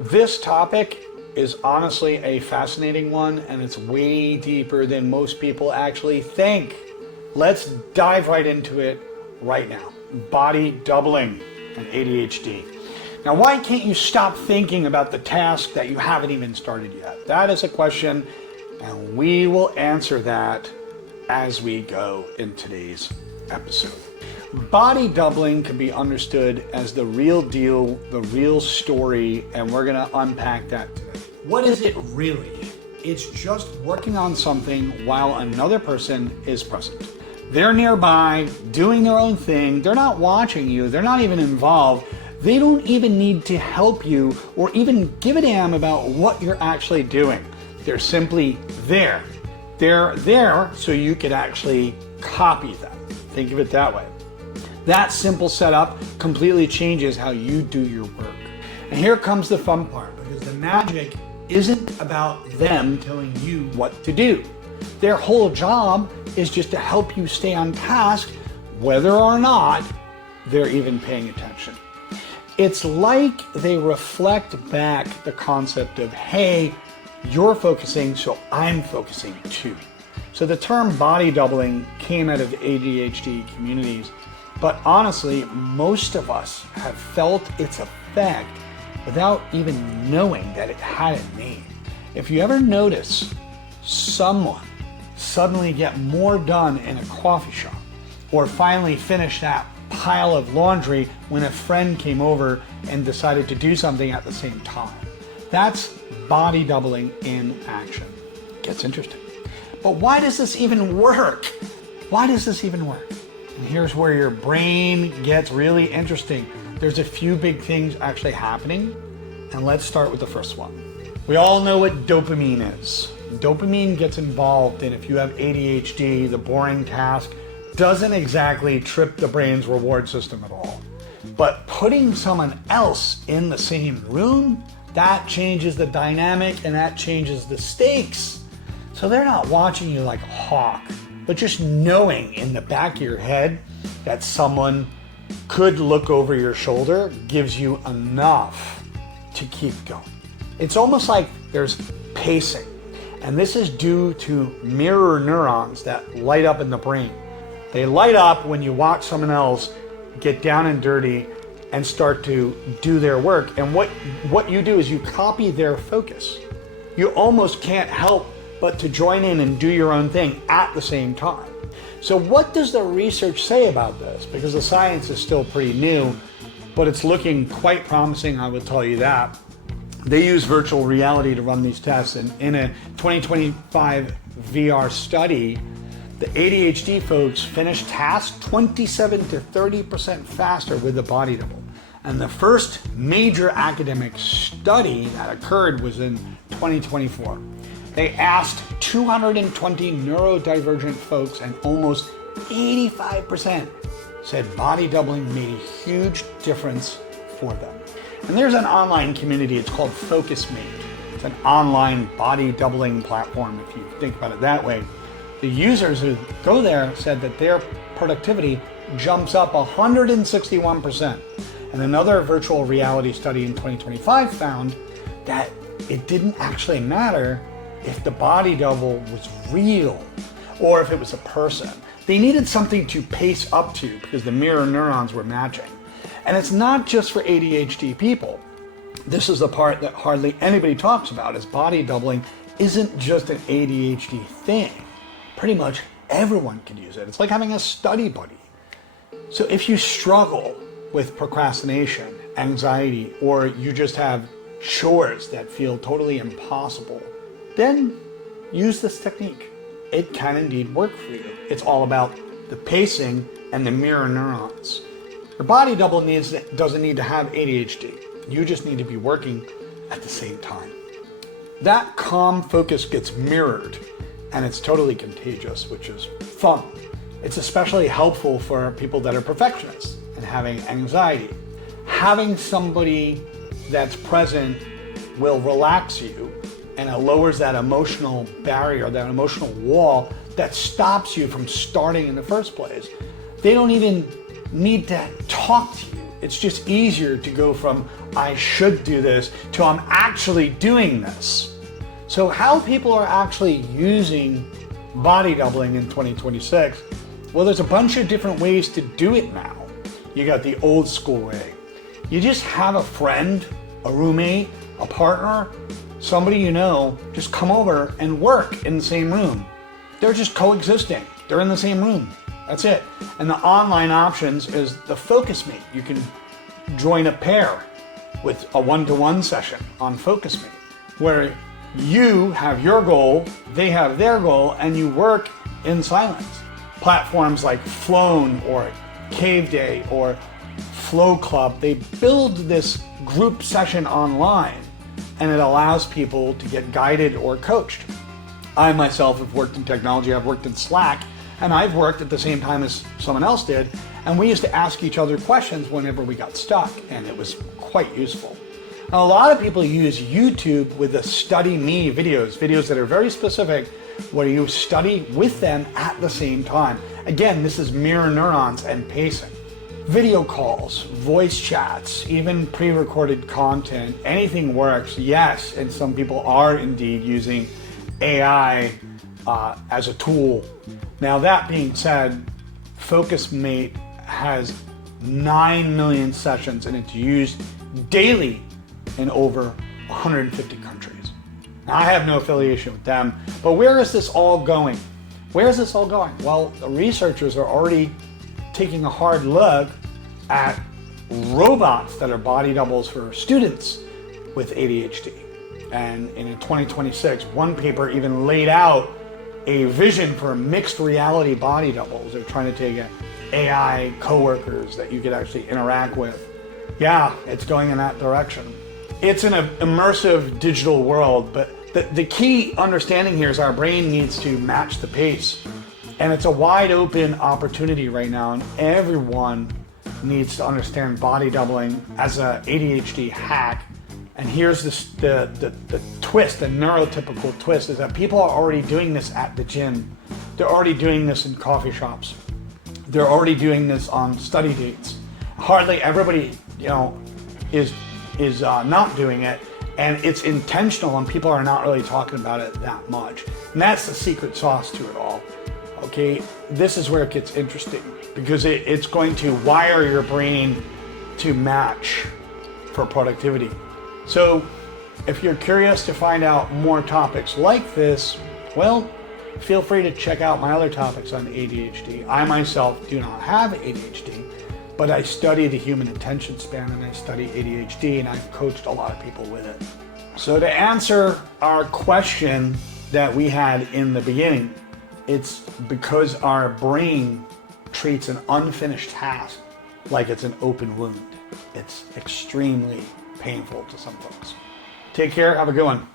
This topic is honestly a fascinating one, and it's way deeper than most people actually think. Let's dive right into it right now. Body doubling and ADHD. Now, why can't you stop thinking about the task that you haven't even started yet? That is a question, and we will answer that as we go in today's episode. Body doubling can be understood as the real deal, the real story, and we're going to unpack that today. What is it really? It's just working on something while another person is present. They're nearby, doing their own thing. They're not watching you. They're not even involved. They don't even need to help you or even give a damn about what you're actually doing. They're simply there. They're there so you could actually copy them. Think of it that way. That simple setup completely changes how you do your work. And here comes the fun part, because the magic isn't about them telling you what to do. Their whole job is just to help you stay on task, whether or not they're even paying attention. It's like they reflect back the concept of, hey, you're focusing, so I'm focusing too. So the term body doubling came out of the ADHD communities, but honestly, most of us have felt its effect without even knowing that it had a name. If you ever notice someone suddenly get more done in a coffee shop, or finally finish that pile of laundry when a friend came over and decided to do something at the same time, that's body doubling in action. Gets interesting. But why does this even work? Why does this even work? And here's where your brain gets really interesting. There's a few big things actually happening, and let's start with the first one. We all know what dopamine is. Dopamine gets involved, and if you have ADHD, the boring task doesn't exactly trip the brain's reward system at all. But putting someone else in the same room, that changes the dynamic and that changes the stakes. So they're not watching you like a hawk, but just knowing in the back of your head that someone could look over your shoulder gives you enough to keep going. It's almost like there's pacing, and this is due to mirror neurons that light up in the brain. They light up when you watch someone else get down and dirty and start to do their work, and what you do is you copy their focus. You almost can't help but to join in and do your own thing at the same time. So what does the research say about this? Because the science is still pretty new, but it's looking quite promising, I would tell you that. They use virtual reality to run these tests, and in a 2025 VR study, the ADHD folks finished tasks 27 to 30% faster with the body double. And the first major academic study that occurred was in 2024. They asked 220 neurodivergent folks, and almost 85% said body doubling made a huge difference for them. And there's an online community, it's called FocusMate. It's an online body doubling platform, if you think about it that way. The users who go there said that their productivity jumps up 161%. And another virtual reality study in 2025 found that it didn't actually matter if the body double was real or if it was a person. They needed something to pace up to because the mirror neurons were matching. And it's not just for ADHD people. This is the part that hardly anybody talks about, is body doubling isn't just an ADHD thing. Pretty much everyone can use it. It's like having a study buddy. So if you struggle with procrastination, anxiety, or you just have chores that feel totally impossible, then use this technique. It can indeed work for you. It's all about the pacing and the mirror neurons. Your body double doesn't need to have ADHD. You just need to be working at the same time. That calm focus gets mirrored, and it's totally contagious, which is fun. It's especially helpful for people that are perfectionists and having anxiety. Having somebody that's present will relax you, and it lowers that emotional barrier, that emotional wall that stops you from starting in the first place. They don't even need to talk to you. It's just easier to go from, I should do this, to I'm actually doing this. So how people are actually using body doubling in 2026, well, there's a bunch of different ways to do it now. You got the old school way. You just have a friend, a roommate, a partner, somebody you know, just come over and work in the same room. They're just coexisting. They're in the same room. That's it. And the online options is the Focus Meet. You can join a pair with a one-to-one session on Focus Meet, where you have your goal, they have their goal, and you work in silence. Platforms like Flown or Cave Day or Flow Club, they build this group session online, and it allows people to get guided or coached. I myself have worked in technology, I've worked in Slack, and I've worked at the same time as someone else did, and we used to ask each other questions whenever we got stuck, and it was quite useful. Now, a lot of people use YouTube with the Study Me videos that are very specific, where you study with them at the same time. Again, this is mirror neurons and pacing. Video calls, voice chats, even pre-recorded content, anything works, yes, and some people are indeed using AI as a tool. Now, that being said, FocusMate has 9 million sessions and it's used daily in over 150 countries. Now, I have no affiliation with them, but where is this all going? Where is this all going? Well, the researchers are already taking a hard look at robots that are body doubles for students with ADHD. And in 2026, one paper even laid out a vision for mixed reality body doubles. They're trying to take AI coworkers that you could actually interact with. Yeah, it's going in that direction. It's an immersive digital world, but the key understanding here is our brain needs to match the pace. And it's a wide open opportunity right now, and everyone needs to understand body doubling as a ADHD hack. And here's the twist, the neurotypical twist, is that people are already doing this at the gym. They're already doing this in coffee shops. They're already doing this on study dates. Hardly everybody, is not doing it, and it's intentional, and people are not really talking about it that much. And that's the secret sauce to it all. Okay, this is where it gets interesting, because it's going to wire your brain to match for productivity. So if you're curious to find out more topics like this, well, feel free to check out my other topics on ADHD. I myself do not have ADHD, but I study the human attention span and I study ADHD, and I've coached a lot of people with it. So to answer our question that we had in the beginning, it's because our brain treats an unfinished task like it's an open wound. It's extremely painful to some folks. Take care. Have a good one.